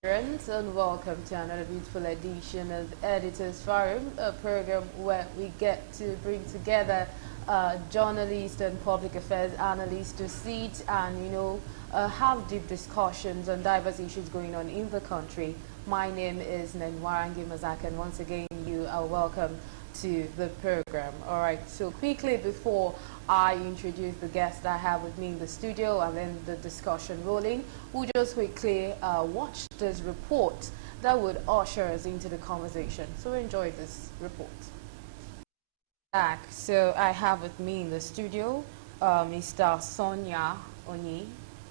Friends, and welcome to another beautiful edition of Editors Forum, a program where we get to bring together journalists and public affairs analysts to sit and, have deep discussions on diverse issues going on in the country. My name is Nenwarangi Mazak, and once again, you are welcome to the program. All right, so quickly before I introduce the guest I have with me in the studio and then the discussion rolling, we'll just quickly watch this report that would usher us into the conversation. So enjoy this report. Back. So I have with me in the studio Mr. Sonia Oni,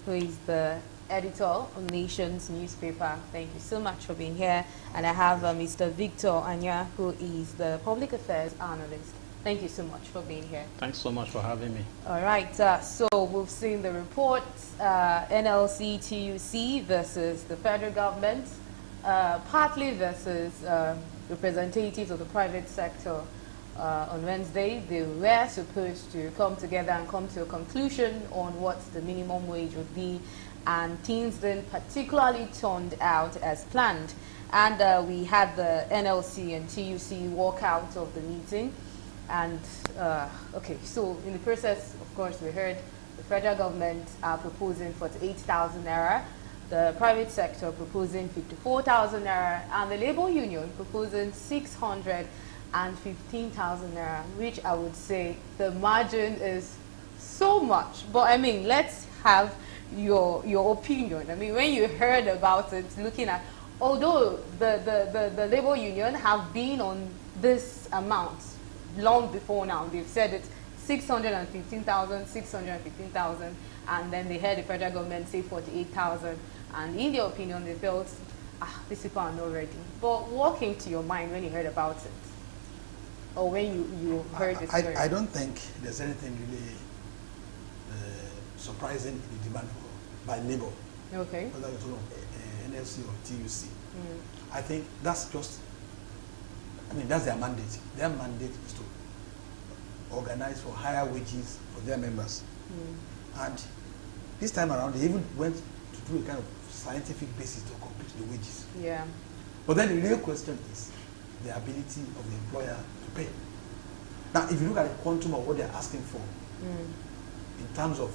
who is the editor of Nations newspaper. Thank you so much for being here. And I have Mr. Victor Anya, who is the public affairs analyst. Thank you so much for being here. Thanks so much for having me. All right, so we've seen the report, NLC TUC versus the federal government, partly versus representatives of the private sector. On Wednesday, they were supposed to come together and come to a conclusion on what the minimum wage would be, and things then particularly turned out as planned. And we had the NLC and TUC walk out of the meeting. And, okay, so in the process, of course, we heard the federal government are proposing 48,000 naira, the private sector proposing 54,000 naira, and the labor union proposing 615,000 naira, which I would say the margin is so much. But I mean, let's have your opinion. I mean, when you heard about it, looking at, although the labor union have been on this amount long before now, they've said it 615,000, 615,000, and then they heard the federal government say 48,000, and in their opinion, they felt, these people are not ready. But what came to your mind when you heard about it? Or when you heard the story? I don't think there's anything really surprising in the demand by labor. Okay. Whether you're talking of NLC or TUC. I think that's just, that's their mandate. Their mandate is to organize for higher wages for their members. And this time around, they even went to do a kind of scientific basis to compute the wages. Yeah. But then the real question is the ability of the employer to pay. Now, if you look at the quantum of what they're asking for, in terms of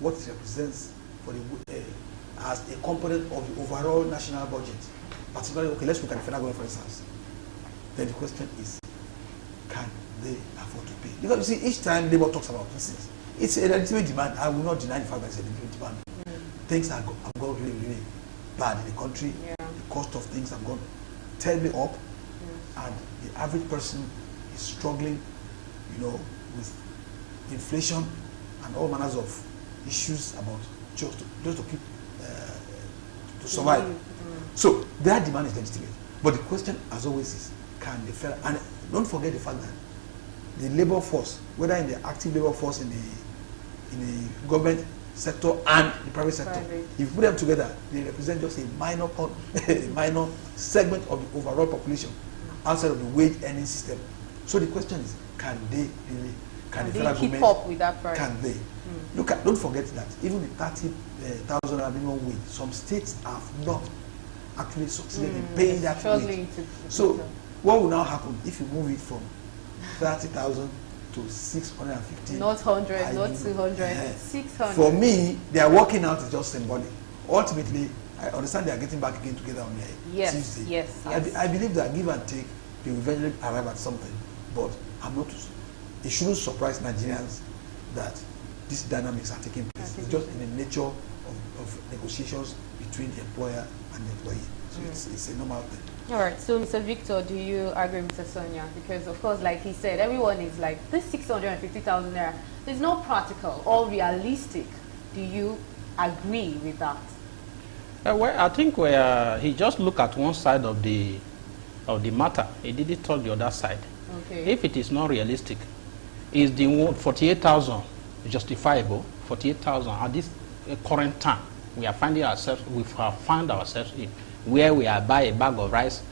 what it represents for the as a component of the overall national budget, particularly, okay, let's look at the federal government, for instance. Then the question is, can they afford to pay? Because you see, each time Labour talks about these things, it's a legitimate demand. I will not deny the fact that it's a legitimate demand. Things have gone really, really bad in the country. Yeah. The cost of things have gone terribly up, and the average person is struggling, with inflation and all manners of issues about just to keep to survive. So their demand is legitimate. But the question, as always, is can the federal, and don't forget the fact that the labor force, whether in the active labor force in the government sector and the private sector, if you put them together, they represent just a minor segment of the overall population outside of the wage earning system. So the question is, can they really, can the federal keep government up with that price? Can they? Don't forget that even the 30,000 minimum wage, some states have not actually succeeded in paying that wage. So what will now happen if you move it from 30,000 to 650? Not 100, not 200, 600. For me, their working out is just symbolic. Ultimately, I understand they are getting back again together on Tuesday. Yes. I believe that give and take, they will eventually arrive at something. But it shouldn't surprise Nigerians that these dynamics are taking place. It's just in the nature of negotiations between the employer and the employee. So it's a normal thing. All right. So, Mr. Victor, do you agree with Mr. Sonia? Because, of course, like he said, everyone is like, this 650,000 naira is not practical or realistic. Do you agree with that? Well, I think he just looked at one side of the matter. He didn't talk the other side. Okay. If it is not realistic, is the 48,000 justifiable? 48,000 at this current time we have found ourselves in, where we are buy a bag of rice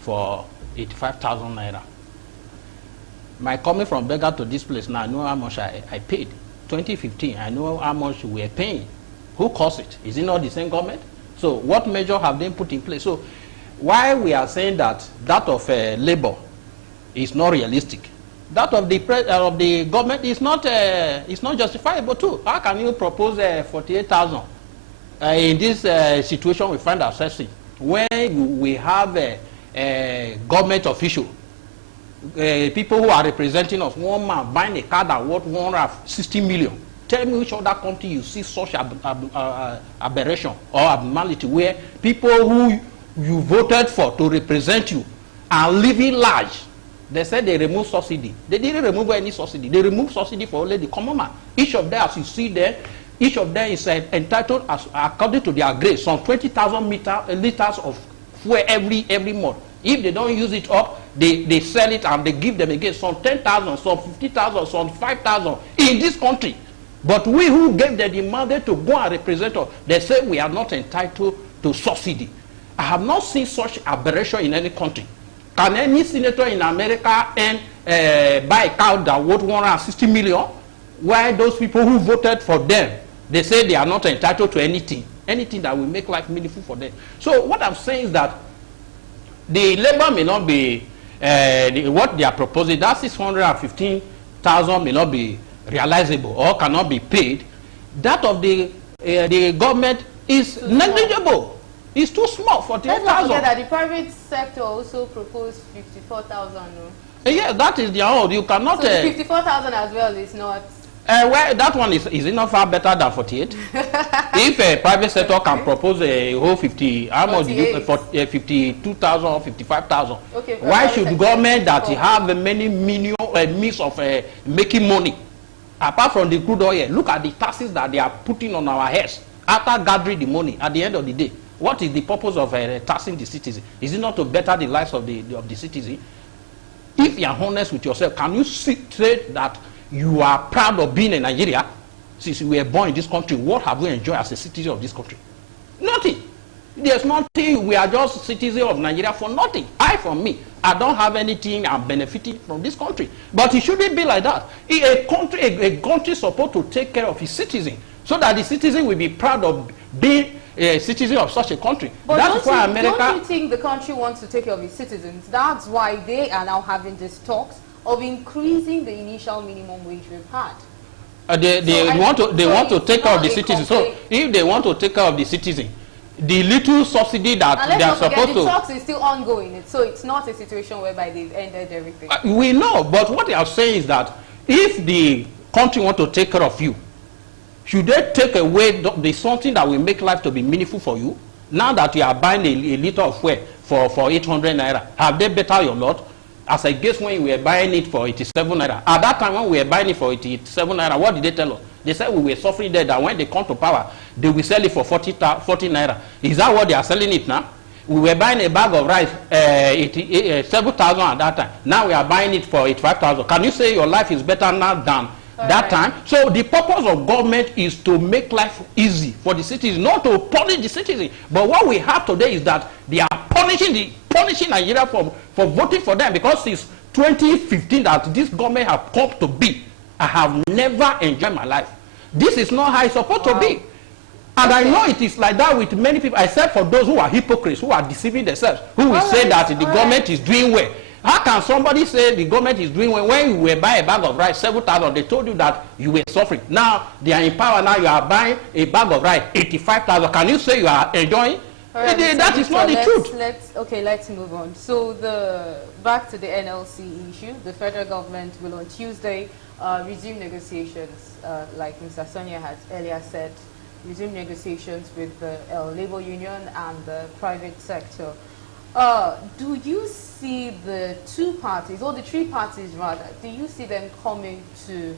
for 85,000 naira. My coming from beggar to this place now, I know how much I paid. 2015, I know how much we are paying. Who caused it? Is it not the same government? So what measure have they put in place? So why we are saying that of labor is not realistic, that of the government is not justifiable too. How can you propose 48,000 in this situation we find ourselves in, when we have a government official, people who are representing us, one man buying a car that worth 160 million? Tell me which other country you see such aberration or abnormality, where people who you voted for to represent you are living large. They said they removed subsidy. They didn't remove any subsidy. They removed subsidy for only the common man. Each of them, as you see there, each of them is entitled, as according to their grade, some 20,000 liters of fuel every month. If they don't use it up, they sell it and they give them again, some 10,000, some 50,000, some 5,000 in this country. But we who gave them the mandate to go and represent us, they say we are not entitled to subsidy. I have not seen such aberration in any country. Can any senator in America buy a cow that worth 160 million? Why those people who voted for them, they say they are not entitled to anything that will make life meaningful for them? So what I'm saying is that the labor may not be, what they are proposing, that 615,000 may not be realizable or cannot be paid. That of the government is negligible. It's too small, 48,000. Let's not forget that the private sector also proposed 54,000. No? Yeah, that is their own. You cannot. So 54,000 as well is not. Well, that one is it not far better than 48? If a private sector can propose a whole 50, how much do you, 52,000 or 55,000? Okay, why should government that have many means of making money, apart from the crude oil, look at the taxes that they are putting on our heads after gathering the money at the end of the day? What is the purpose of taxing the citizen? Is it not to better the lives of the citizen? If you are honest with yourself, can you say that you are proud of being in Nigeria? Since we were born in this country, what have we enjoyed as a citizen of this country? Nothing. There's nothing. We are just citizens of Nigeria for nothing. For me, I don't have anything I'm benefiting from this country. But it shouldn't be like that. A country is supposed to take care of its citizens, so that the citizen will be proud of being a citizen of such a country. But that's why America. Don't you think the country wants to take care of its citizens? That's why they are now having these talks of increasing the initial minimum wage we've had. They want to take care of the citizens. So if they want to take care of the citizen, the little subsidy that they are supposed to. The talks is still ongoing, so it's not a situation whereby they've ended everything. We know, but what they are saying is that if the country want to take care of you, should they take away the something that will make life to be meaningful for you? Now that you are buying a liter of fuel for 800 naira, have they better your lot? As I guess when we were buying it for 87 naira. At that time when we were buying it for 87 naira, what did they tell us? They said we were suffering there, that when they come to power, they will sell it for 40 naira. Is that what they are selling it now? We were buying a bag of rice 7,000 at that time. Now we are buying it for 85,000. Can you say your life is better now than that time? So the purpose of government is to make life easy for the citizens, not to punish the citizens. But what we have today is that they are punishing Nigeria for voting for them, because since 2015 that this government have come to be, I have never enjoyed my life. This is not how it's supposed to be. And I know it is like that with many people, except for those who are hypocrites, who are deceiving themselves, who will say that the government is doing well. How can somebody say the government is doing well when you were buying a bag of rice 7,000? They told you that you were suffering. Now they are in power. Now you are buying a bag of rice 85,000. Can you say you are enjoying? Right, that is not the truth. Let's move on. So back to the NLC issue. The federal government will on Tuesday resume negotiations, like Mr. Sonia has earlier said, resume negotiations with the labor union and the private sector. Do you see the two parties, or the three parties rather, do you see them coming to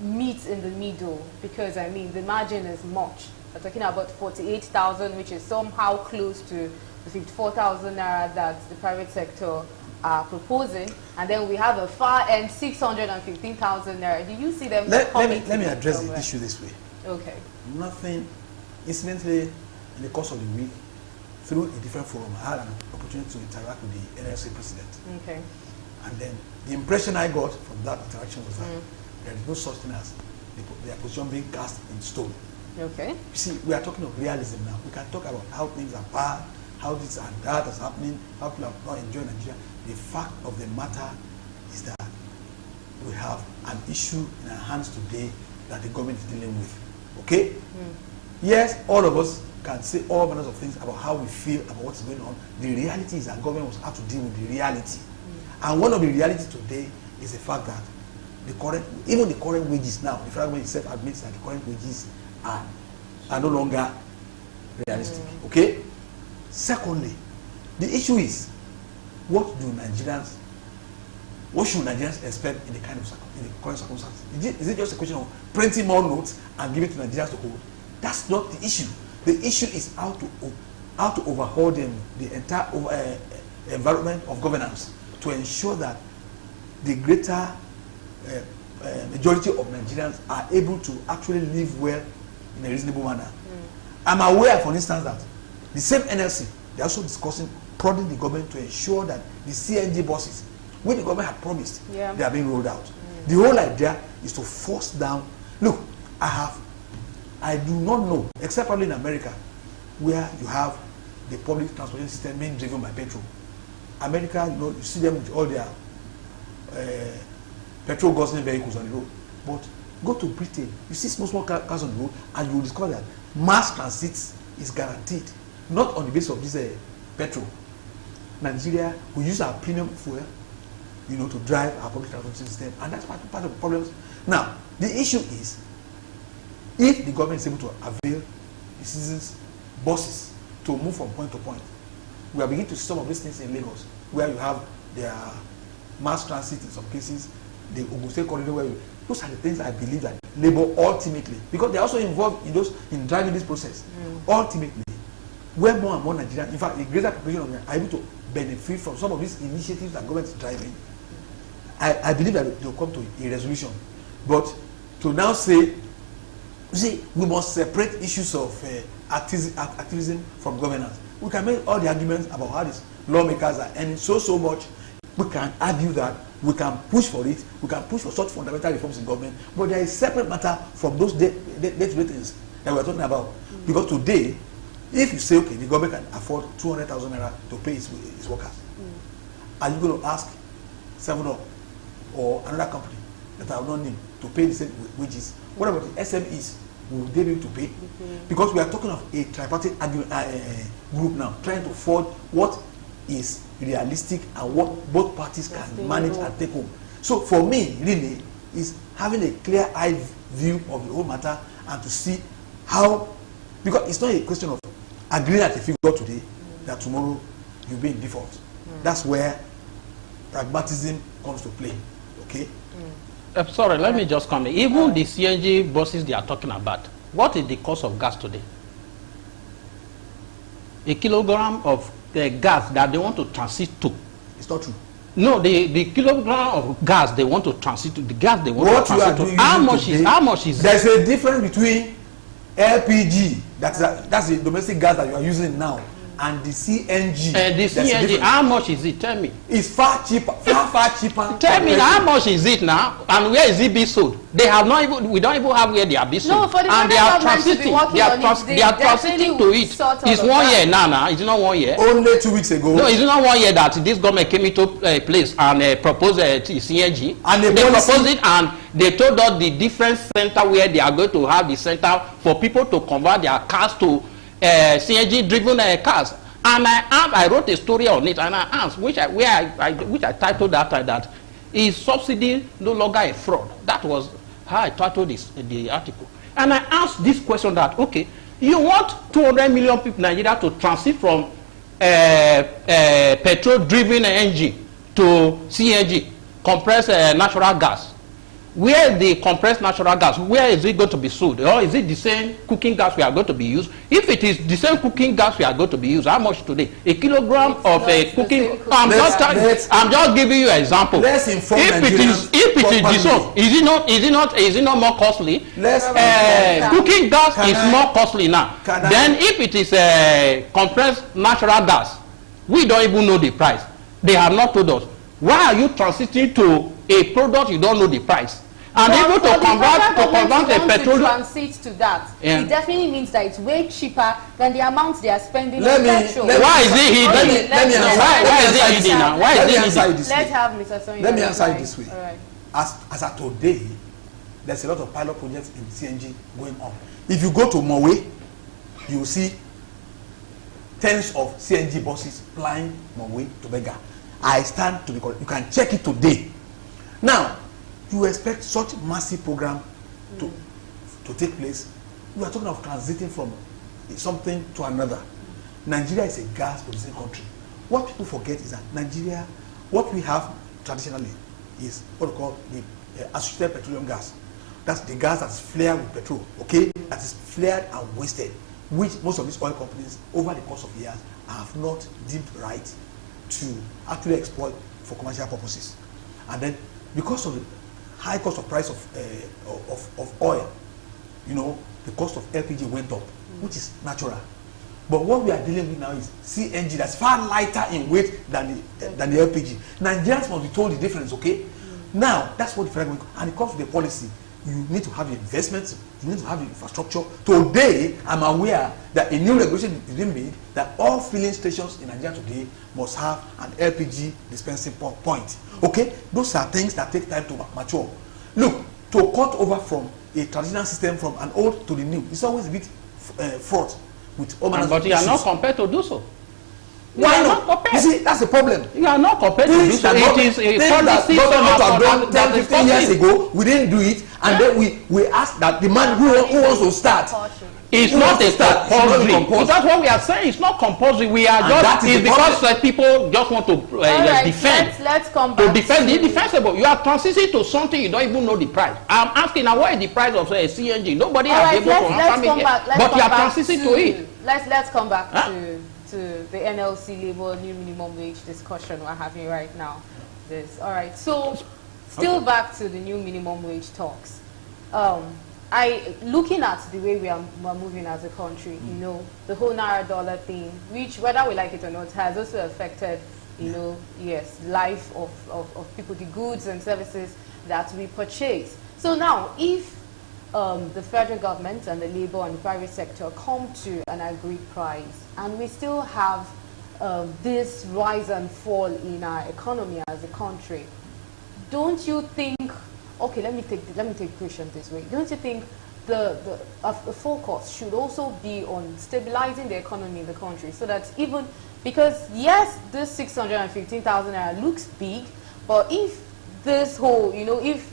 meet in the middle? Because I mean the margin is much. We're talking about 48,000, which is somehow close to the 54,000 naira that the private sector are proposing, and then we have a far end 615,000 naira. Do you see them coming? Let me address the issue this way. Okay. Nothing. Incidentally, in the course of the week, through a different forum, I had an opportunity to interact with the NLC president. Okay. And then the impression I got from that interaction was that there is no such thing as their position being cast in stone. Okay. You see, we are talking of realism now. We can talk about how things are bad, how this and that is happening, how people are not enjoying Nigeria. The fact of the matter is that we have an issue in our hands today that the government is dealing with. Okay? Yes, all of us can say all manners of things about how we feel about what's going on. The reality is that government must have to deal with the reality. And one of the realities today is the fact that even the current wages now, the federal government itself admits that the current wages are no longer realistic. Okay? Secondly, the issue is what should Nigerians expect in the current circumstances? Is it just a question of printing more notes and giving it to Nigerians to hold? That's not the issue. The issue is how to overhaul the entire environment of governance to ensure that the greater majority of Nigerians are able to actually live well in a reasonable manner. I'm aware, for instance, that the same NLC, they're also discussing prodding the government to ensure that the CNG buses, which the government had promised, they are being rolled out. The whole idea is to force down. Look, I do not know, except probably in America, where you have the public transportation system being driven by petrol. America, you see them with all their petrol guzzling vehicles on the road. But go to Britain, you see small cars on the road, and you will discover that mass transit is guaranteed, not on the basis of this petrol. Nigeria, we use our premium fuel, to drive our public transportation system, and that's part of the problems. Now, the issue is, if the government is able to avail the citizens' buses to move from point to point, we are beginning to see some of these things in Lagos, where you have their mass transit in some cases, the Ogun State corridor, those are the things I believe that Labour ultimately, because they are also involved in driving this process, ultimately, where more and more Nigerians, in fact, a greater population of them are able to benefit from some of these initiatives that government is driving, I believe that they will come to a resolution. But to now say, we must separate issues of activism from governance. We can make all the arguments about how these lawmakers are earning so much. We can argue that, we can push for it, we can push for such fundamental reforms in government, but there is a separate matter from those day-to-day things that we are talking about. Because today, if you say, okay, the government can afford 200,000 naira to pay its workers, are you going to ask 7up or another company that I have not named to pay the same wages? What about the SMEs? Will they be able to pay? Because we are talking of a tripartite group now, trying to forge what is realistic and what both parties can manage and take home. So for me, really, is having a clear-eyed view of the whole matter and to see how, because it's not a question of agreeing at a figure today that tomorrow you'll be in default. That's where pragmatism comes to play. Okay? Sorry, let me just come in. Even the CNG buses they are talking about, what is the cost of gas today? A kilogram of gas that they want to transit to. It's not true. No, the kilogram of gas they want to transit to, the gas they want to transit to, how much is there's a difference between LPG, that's the domestic gas that you are using now, and the CNG. And the CNG, how much is it? Tell me. It's far cheaper, far cheaper. Tell me how much is it now, and where is it being sold? They have not even, we don't even have where they are being sold. No, for the and they are transiting. They are transiting to it. It's 1 year now. It's not 1 year. Only 2 weeks ago. No, it's not 1 year that this government came into place and proposed CNG. And they proposed it, and they told us the different center where they are going to have the center for people to convert their cars to CNG driven cars. And I wrote a story on it, and I asked, which I titled that is subsidy no longer a fraud? That was how I titled the article. And I asked this question that, okay, you want 200 million people in Nigeria to transit from petrol-driven engine to CNG, compressed natural gas. Where the compressed natural gas, where is it going to be sold? Or is it the same cooking gas we are going to be used? If it is the same cooking gas we are going to be used, how much today? A kilogram of a cooking. I'm just giving you an example. Let's inform if it is the same, is it not more costly? Cooking gas is more costly now. Then if it is compressed natural gas, we don't even know the price. They have not told us. Why are you transiting to a product you don't know the price? And even to convert a petrol to transit to that, it definitely means that it's way cheaper than the amount they are spending on petrol. Why is it hidden? Why is it hidden now? Why is it hidden? Let's have Mr. Sonia. Let me answer it this way. All right. As of today, there's a lot of pilot projects in CNG going on. If you go to Mowe, you will see tens of CNG buses flying Mowe to Bega. I stand to be correct. You can check it today. Now, you expect such massive program to take place. We are talking of transiting from something to another. Nigeria is a gas producing country. What people forget is that Nigeria, what we have traditionally is what we call the associated petroleum gas. That's the gas that's flared with petrol, okay? That is flared and wasted, which most of these oil companies over the course of years have not deemed right to actually exploit for commercial purposes. And then because of the high cost of price of oil, you know, the cost of LPG went up, which is natural. But what we are dealing with now is CNG that's far lighter in weight than the LPG. Nigerians must be told the difference, okay? Now, that's what the federal government, and it comes to the policy. You need to have the investments, you need to have the infrastructure. Today, I'm aware that a new regulation is being made that all filling stations in Nigeria today must have an LPG dispensing point. Okay? Those are things that take time to mature. Look, to cut over from a traditional system from an old to the new, it's always a bit fraught with all manners of But you are issues. not compared to do so. Why not? You see, that's the problem. You are not compared to do so. It is a policy that 10, 15 years ago, we didn't do it, and then we asked that the man who wants to start. It's not a compulsory. That's what we are saying. It's not compulsory. We are just, it's because people just want to defend. Let's come back. To defend the indefensible. You are transitioning to something you don't even know the price. I'm asking now, what is the price of a CNG? Nobody has been able to answer me here. But you are transitioning to it. Let's come back to the NLC labor new minimum wage discussion we're having right now. All right. So still back to the new minimum wage talks. Looking at the way we're moving as a country, you know, the whole Naira dollar thing, which whether we like it or not, has also affected, you know, yes, life of people, the goods and services that we purchase. So now, if the federal government and the labor and the private sector come to an agreed price, and we still have this rise and fall in our economy as a country, don't you think? Okay, let me take the question this way. Don't you think the focus should also be on stabilizing the economy in the country, so that even because yes, this 615,000 naira looks big, but if this whole, you know, if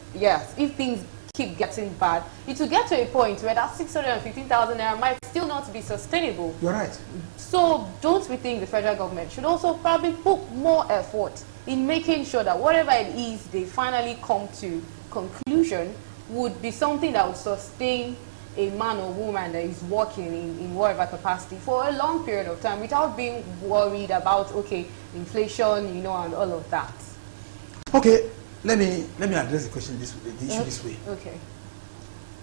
things keep getting bad, it will get to a point where that 615,000 naira might still not be sustainable. You're right. So don't we think the federal government should also probably put more effort in making sure that whatever it is they finally come to conclusion would be something that would sustain a man or woman that is working in whatever capacity for a long period of time without being worried about, okay, inflation, you know, and all of that? Okay, let me address the question the issue this way. Okay.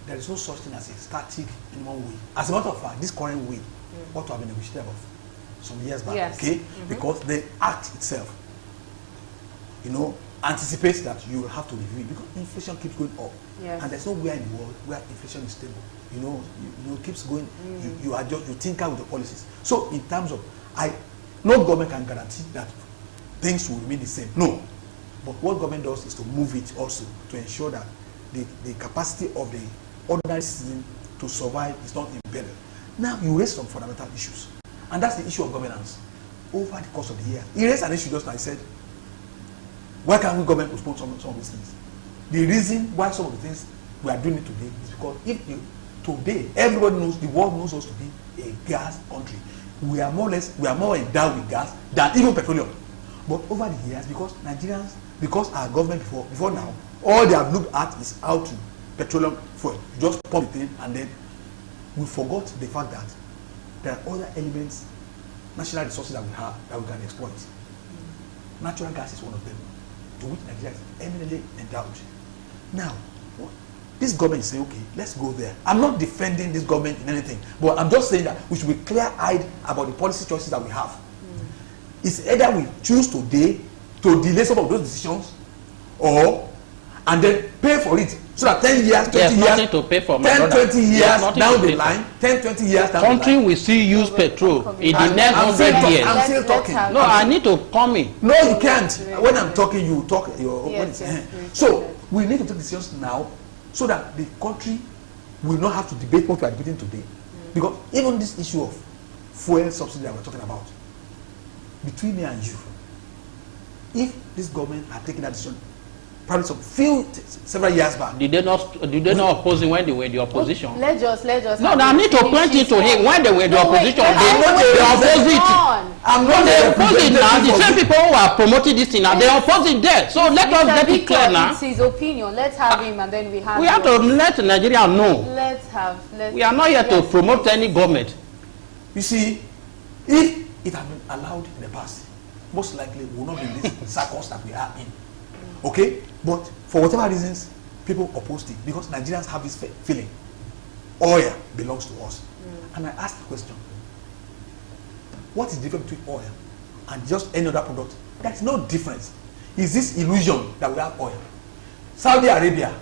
There is no such thing as a static minimum wage. As a matter of fact, this current wage ought to have been negotiated of some years back, yes. okay? Because the act itself, you know, anticipates that you will have to review it because inflation keeps going up, yes. and there's nowhere in the world where inflation is stable. You know, it keeps going. You adjust, you tinker with the policies. So in terms of, no government can guarantee that things will remain the same. No, but what government does is to move it also to ensure that the capacity of the ordinary citizen to survive is not impaired. Now you raise some fundamental issues, and that's the issue of governance. Over the course of the year, he raised an issue just like I said. Why can't we government postpone some of these things? The reason why some of the things we are doing it today is because today everybody knows, the world knows us to be a gas country. We are more endowed with gas than even petroleum. But over the years, because our government before now, all they have looked at is how to petroleum fuel. You just pump it in, and then we forgot the fact that there are other elements, national resources that we have that we can exploit. Natural gas is one of them, to which Nigeria is eminently endowed. Now, this government is saying, okay, let's go there. I'm not defending this government in anything, but I'm just saying that we should be clear-eyed about the policy choices that we have. It's either we choose today to delay some of those decisions, or and then pay for it so that 10 years, 20 years, nothing to pay for, 10, 20 years down the for. line, 10, 20 years down Country the line. will still use petrol in the next I'm 100 years. I'm still talking. No, I need to come in. No, you can't. When I'm talking, you talk. Yes, So we need to take decisions now so that the country will not have to debate what we are debating today. Because even this issue of fuel subsidy that we're talking about, between me and you, if this government had taken that decision, probably several years back. Did they not oppose it when they were in the opposition? Let's just. No, I need to point it to him. When they were in the opposition, they opposed it. I'm not They oppose it now. The same people who are promoting this thing now, they oppose it there. So let us get it clear now. It's his opinion. Let's have him, and then we have. We have to let Nigeria know. Let's We are not here to promote any government. You see, if it had been allowed in the past, most likely we will not be in this circus that we are in. Okay? But for whatever reasons, people opposed it because Nigerians have this feeling. Oil belongs to us. And I asked the question, what is the difference between oil and just any other product? There's no difference. Is this illusion that we have oil? Saudi Arabia,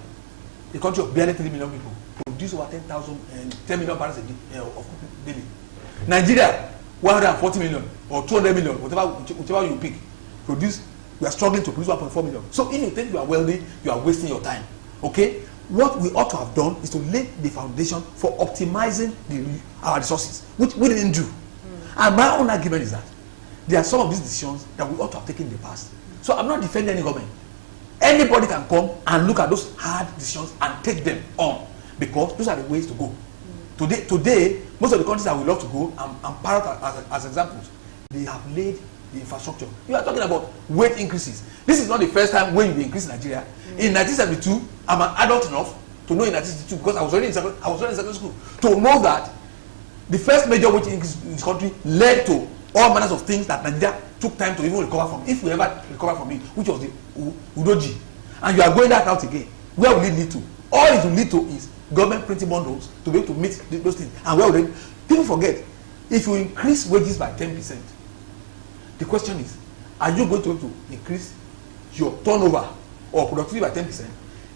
a country of barely 3 million people, produce over 10 million barrels a day of crude daily. Nigeria, 140 million or 200 million, whichever you pick, produce. We are struggling to produce 1.4 million. So if you think you are wealthy, you are wasting your time. Okay? What we ought to have done is to lay the foundation for optimizing our resources, which we didn't do. And my own argument is that there are some of these decisions that we ought to have taken in the past. So I'm not defending any government. Anybody can come and look at those hard decisions and take them on because those are the ways to go. Today, most of the countries that we love to go, I'm proud as examples, they have laid the infrastructure. You are talking about wage increases. This is not the first time when you increase in Nigeria. In 1972, I'm an adult enough to know in 1972 because I was already in secondary school to know that the first major wage increase in this country led to all manners of things that Nigeria took time to even recover from, if we ever recover from it, which was the Udoji. And you are going that out again. Where will it lead to? All it will lead to is government printing bundles to be able to meet those things. And where will they? People forget, if you increase wages by 10%, the question is, are you going to increase your turnover or productivity by 10%?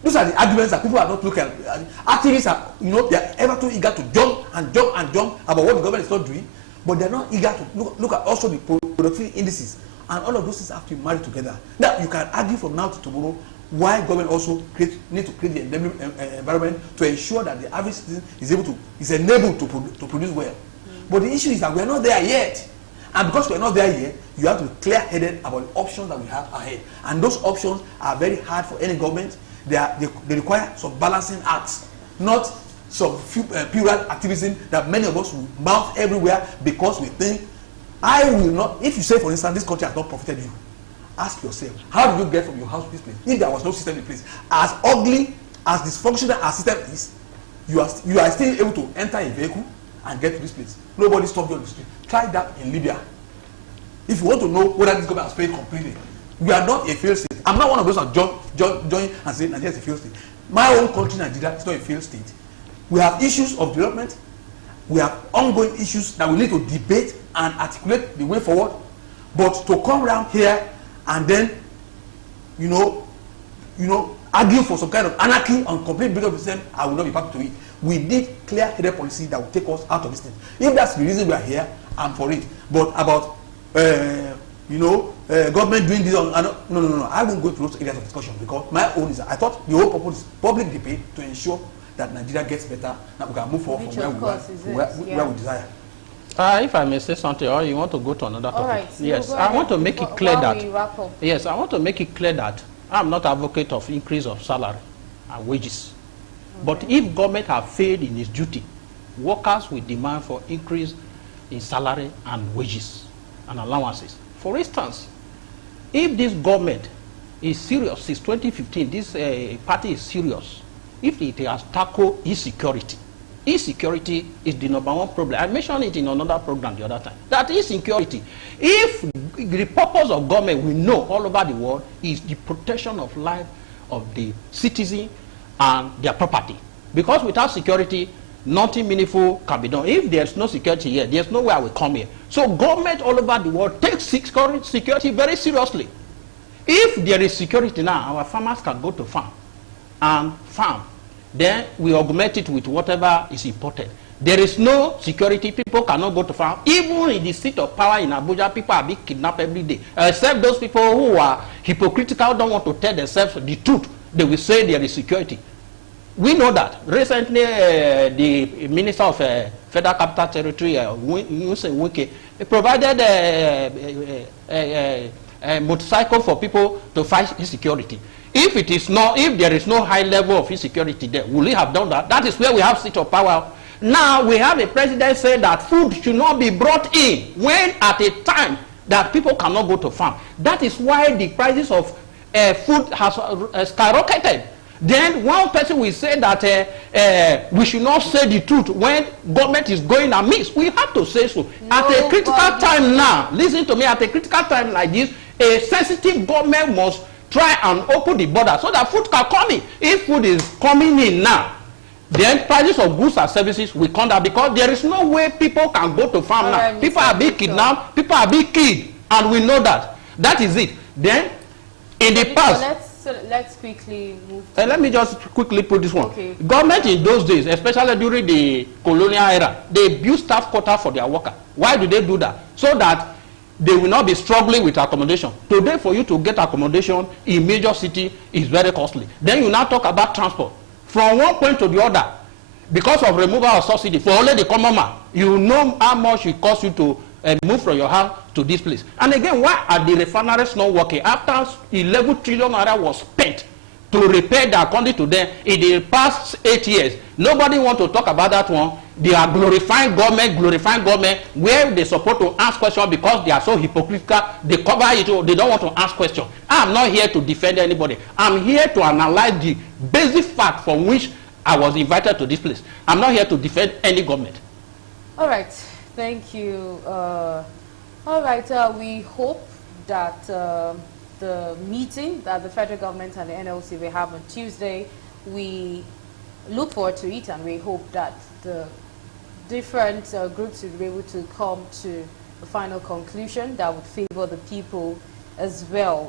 Those are the arguments that people are not looking at. Activists are, they are ever too eager to jump about what the government is not doing, but they are not eager to look at also the productivity indices. And all of those things have to be married together. Now, you can argue from now to tomorrow why government also need to create the environment to ensure that the average citizen is enabled to produce well. But the issue is that we are not there yet. And because we are not there yet, you have to be clear-headed about the options that we have ahead. And those options are very hard for any government. They require some balancing acts, not some puerile activism that many of us will mount everywhere because we think, I will not. If you say, for instance, this country has not profited you, ask yourself, how did you get from your house to this place? If there was no system in place, as ugly, as dysfunctional as system is, you are still able to enter a vehicle and get to this place. Nobody stopped you on the street. Try that in Libya. If you want to know whether this government has failed completely, we are not a failed state. I'm not one of those that join and say Nigeria is a failed state. My own country, Nigeria, is not a failed state. We have issues of development. We have ongoing issues that we need to debate and articulate the way forward. But to come around here and then, argue for some kind of anarchy on complete break of the system, I will not be party to it. We need clear-headed policy that will take us out of this thing. If that's the reason we are here, I'm for it. But about, government doing this, no. I won't go through those areas of discussion because my own is, I thought the whole purpose is public debate to ensure that Nigeria gets better, that we can move forward from where we desire. If I may say something, or you want to go to another topic? All right, yes, I want to make it clear that. Yes, I want to make it clear that I'm not an advocate of increase of salary and wages. Okay. But if government have failed in its duty, workers will demand for increase in salary and wages and allowances. For instance, if this government is serious since 2015, this party is serious. If it has tackled insecurity, insecurity is the #1 problem. I mentioned it in another program the other time. That is insecurity. If the purpose of government, we know all over the world, is the protection of life of the citizen and their property. Because without security, nothing meaningful can be done. If there's no security here, there's nowhere we come here. So government all over the world takes security very seriously. If there is security now, our farmers can go to farm and farm. Then we augment it with whatever is imported. There is no security. People cannot go to farm. Even in the seat of power in Abuja, people are being kidnapped every day. Except those people who are hypocritical, don't want to tell themselves the truth. They will say there is security. We know that. Recently, the Minister of Federal Capital Territory, Wike, provided a motorcycle for people to fight insecurity. If there is no high level of insecurity there, will he have done that? That is where we have seat of power. Now we have a president saying that food should not be brought in when at a time that people cannot go to farm. That is why the prices of food has skyrocketed. Then one person will say that we should not say the truth when government is going amiss. We have to say so. At a critical time now, listen to me, at a critical time like this, a sensitive government must try and open the border so that food can come in. If food is coming in now, then prices of goods and services will come down, because there is no way people can go to farm now. Right, people are being kidnapped, people are being killed, and we know that. That is it. Then, in the past... Let's quickly move. Let me just quickly put this one. Okay. Government in those days, especially during the colonial era, they built staff quarter for their worker. Why do they do that? So that they will not be struggling with accommodation. Today, for you to get accommodation in major city is very costly. Then you now talk about transport. From one point to the other, because of removal of subsidy for only the common man, you know how much it costs you to move from your house to this place. And again, why are the refineries not working? After 11 trillion naira was spent to repair that, according to them, in the past 8 years, nobody want to talk about that one. They are glorifying government, where they're supposed to ask questions because they are so hypocritical. They cover it, they don't want to ask questions. I'm not here to defend anybody. I'm here to analyze the basic fact from which I was invited to this place. I'm not here to defend any government. All right. Thank you. All right. We hope that the meeting that the federal government and the NLC will have on Tuesday, we look forward to it, and we hope that the different groups will be able to come to a final conclusion that would favor the people as well.